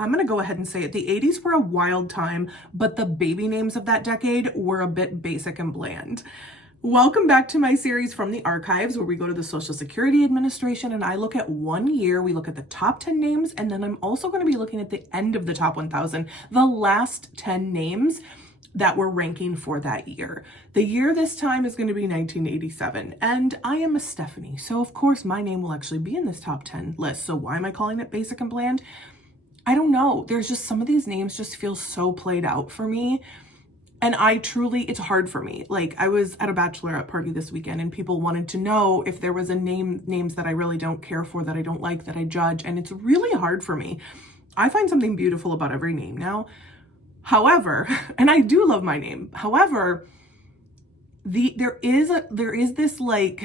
I'm going to go ahead and say it. The 80s were a wild time, but the baby names of that decade were a bit basic and bland. Welcome back to my series from the archives, where we go to the Social Security Administration and I look at one year. We look at the top 10 names, and then I'm also going to be looking at the end of the top 1,000, the last 10 names that we're ranking for that year. The year this time is going to be 1987, and I am a Stephanie, so of course my name will actually be in this top 10 list. So why am I calling it basic and bland? I don't know. There's just some of these names just feel so played out for me, and it's hard for me. Like, I was at a bachelorette party this weekend and people wanted to know if there was names that I really don't care for, that I don't like, that I judge, and it's really hard for me. I find something beautiful about every name now. However, and I do love my name. However, there is this like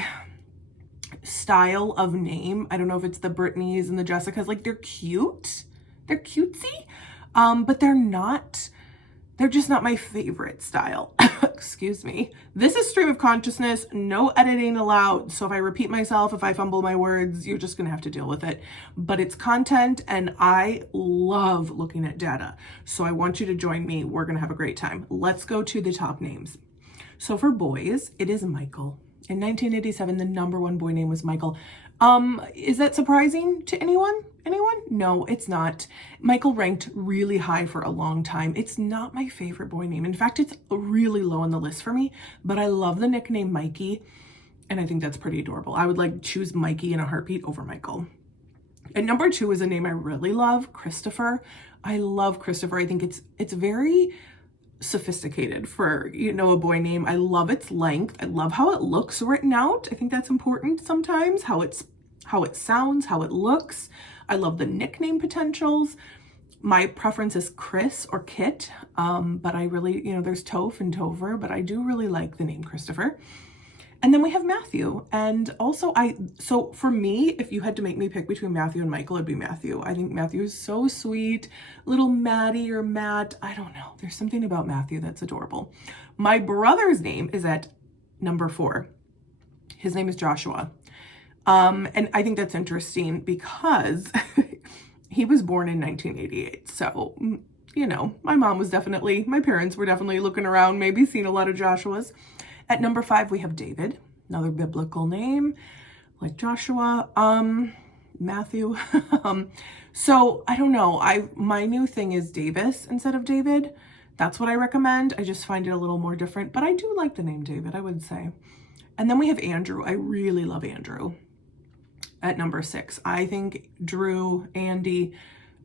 style of name. I don't know if it's the Britneys and the Jessicas. Like, they're cute, they're cutesy, but they're just not my favorite style. Excuse me. This is stream of consciousness, no editing allowed. So if I repeat myself, if I fumble my words, you're just gonna have to deal with it. But it's content and I love looking at data. So I want you to join me. We're gonna have a great time. Let's go to the top names. So for boys, it is Michael. In 1987, the number one boy name was Michael. Is that surprising to anyone? No, it's not. Michael ranked really high for a long time. It's not my favorite boy name. In fact, it's really low on the list for me, but I love the nickname Mikey, and I think that's pretty adorable. I would choose Mikey in a heartbeat over Michael. And number 2 is a name I really love, Christopher. I love Christopher. I think it's very sophisticated for, a boy name. I love its length. I love how it looks written out. I think that's important sometimes, how it sounds, how it looks. I love the nickname potentials. My preference is Chris or Kit, but I really, there's Toph and Tover, but I do really like the name Christopher. And then we have Matthew. And also so for me, if you had to make me pick between Matthew and Michael, it'd be Matthew. I think Matthew is so sweet. Little Maddie or Matt, I don't know. There's something about Matthew that's adorable. My brother's name is at number 4. His name is Joshua. And I think that's interesting because he was born in 1988. So, my parents were definitely looking around, maybe seeing a lot of Joshuas. At number 5, we have David, another biblical name like Joshua, Matthew. So I don't know. My new thing is Davis instead of David. That's what I recommend. I just find it a little more different, but I do like the name David, I would say. And then we have Andrew. I really love Andrew at number 6. I think Drew, Andy,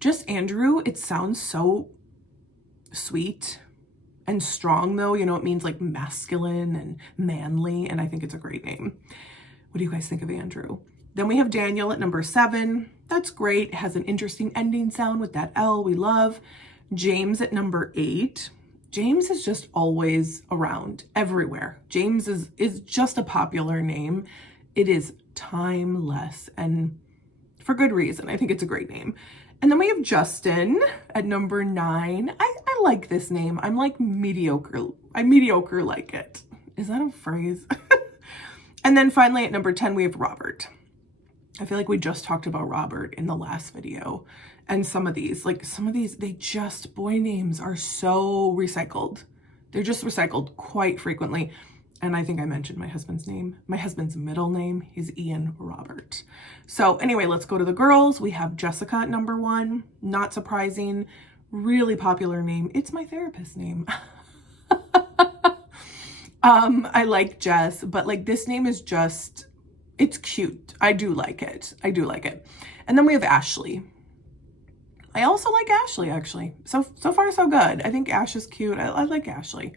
just Andrew, it sounds so sweet and strong though. It means like masculine and manly, and I think it's a great name. What do you guys think of Andrew? Then we have Daniel at number 7. That's great. It has an interesting ending sound with that L we love. James at number 8. James is just always around everywhere. James is just a popular name. It is timeless, and for good reason. I think it's a great name. And then we have Justin at number 9. I like this name. I'm like mediocre. I mediocre like it. Is that a phrase? And then finally at number 10, we have Robert. I feel like we just talked about Robert in the last video. And some of these, boy names are so recycled. They're just recycled quite frequently. And I think I mentioned my husband's name. My husband's middle name is Ian Robert. So anyway, let's go to the girls. We have Jessica at number 1. Not surprising. Really popular name. It's my therapist's name. I like Jess, but this name is just, it's cute. I do like it. And then we have Ashley. I also like Ashley, actually. So far, so good. I think Ash is cute. I like Ashley.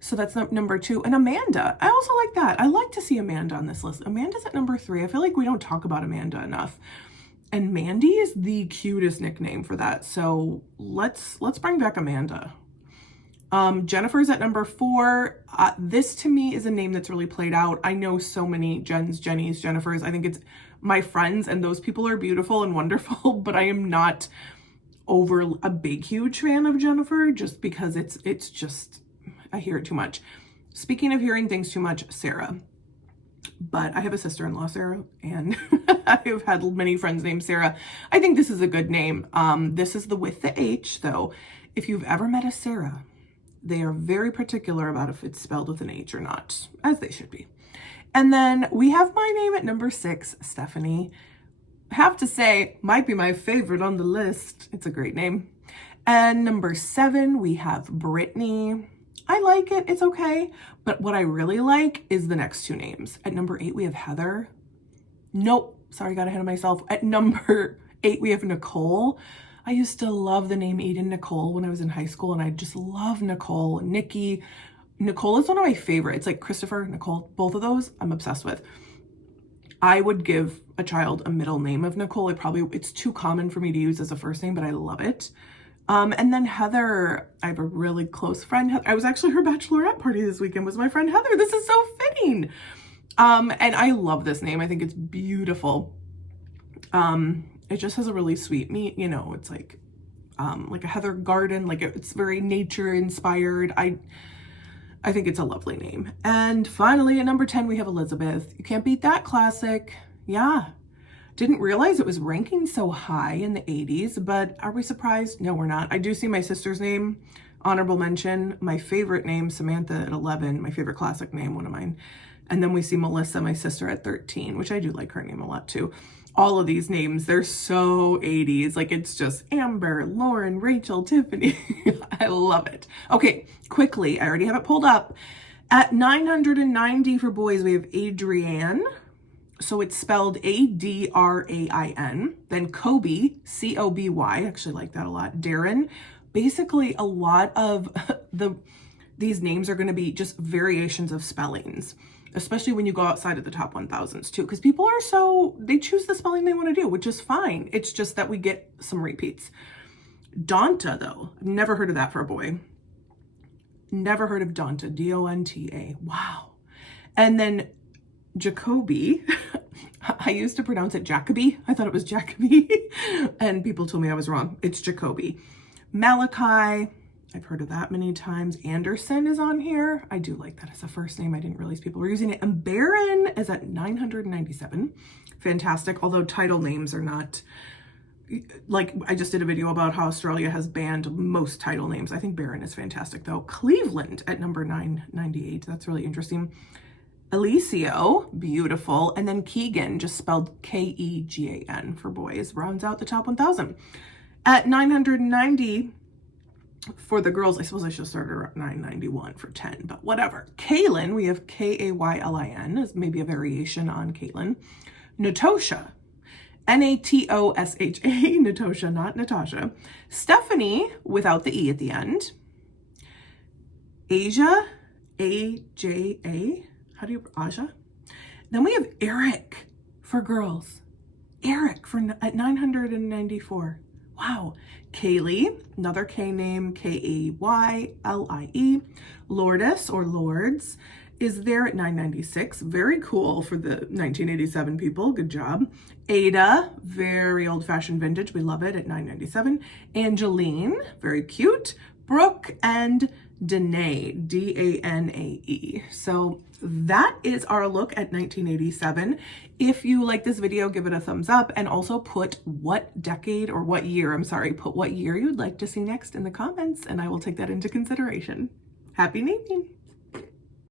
So that's number 2. And Amanda, I also like that. I like to see Amanda on this list. Amanda's at number 3. I feel like we don't talk about Amanda enough. And Mandy is the cutest nickname for that. So let's bring back Amanda. Jennifer's at number 4. This to me is a name that's really played out. I know so many Jens, Jennys, Jennifers. I think it's my friends, and those people are beautiful and wonderful, but I am not over a big, huge fan of Jennifer just because it's just, I hear it too much. Speaking of hearing things too much, Sarah. but I have a sister-in-law, Sarah, and I've had many friends named Sarah. I think this is a good name. This is the with the H, though. If you've ever met a Sarah, they are very particular about if it's spelled with an H or not, as they should be. And then we have my name at number 6, Stephanie. I have to say, might be my favorite on the list. It's a great name. And number 7, we have Brittany. I like it, it's okay. But what I really like is the next 2 names. At number 8, we have Heather. Nope, sorry, got ahead of myself. At number 8, we have Nicole. I used to love the name Eden Nicole when I was in high school, and I just love Nicole. Nikki. Nicole is one of my favorites, like Christopher, Nicole, both of those I'm obsessed with. I would give a child a middle name of Nicole. It's too common for me to use as a first name, but I love it. And then Heather, I have a really close friend. I was actually her bachelorette party this weekend, was my friend Heather. This is so fitting. And I love this name. I think it's beautiful. It just has a really sweet it's like a Heather garden, like it's very nature inspired. I think it's a lovely name. And finally at number 10, we have Elizabeth. You can't beat that classic. Yeah. Didn't realize it was ranking so high in the 80s, but are we surprised? No, we're not. I do see my sister's name, honorable mention, my favorite name, Samantha at 11, my favorite classic name, one of mine. And then we see Melissa, my sister, at 13, which I do like her name a lot too. All of these names, they're so 80s. Like it's just Amber, Lauren, Rachel, Tiffany. I love it. Okay, quickly, I already have it pulled up. At 990 for boys, we have Adrienne. So it's spelled Adrain, then Kobe, Coby, I actually like that a lot, Darren. Basically, a lot of these names are going to be just variations of spellings, especially when you go outside of the top 1000s too, because people they choose the spelling they want to do, which is fine. It's just that we get some repeats. Donta, though, I've never heard of that for a boy. Never heard of Donta, D-O-N-T-A, wow. And then Jacoby, I used to pronounce it Jacoby. I thought it was Jacoby, and people told me I was wrong. It's Jacoby. Malachi, I've heard of that many times. Anderson is on here. I do like that as a first name. I didn't realize people were using it. And Barron is at 997. Fantastic, although title names are not, like I just did a video about how Australia has banned most title names. I think Barron is fantastic though. Cleveland at number 998. That's really interesting. Alicio, beautiful. And then Keegan, just spelled K-E-G-A-N for boys, rounds out the top 1000. At 990 for the girls, I suppose I should start at 991 for 10, but whatever. Kaylin, we have K-A-Y-L-I-N, is maybe a variation on Caitlin. Natosha, N-A-T-O-S-H-A, Natosha, not Natasha. Stephanie, without the E at the end. Asia, A-J-A. How do you, Aja? Then we have Eric for girls. Eric at 994. Wow. Kaylee, another K name, K-A-Y-L-I-E. Lourdes or Lords is there at 996. Very cool for the 1987 people. Good job. Ada, very old-fashioned vintage. We love it at 997. Angeline, very cute. Brooke and Danae, D-A-N-A-E. So that is our look at 1987. If you like this video, give it a thumbs up, and also put what year you'd like to see next in the comments, and I will take that into consideration. Happy naming!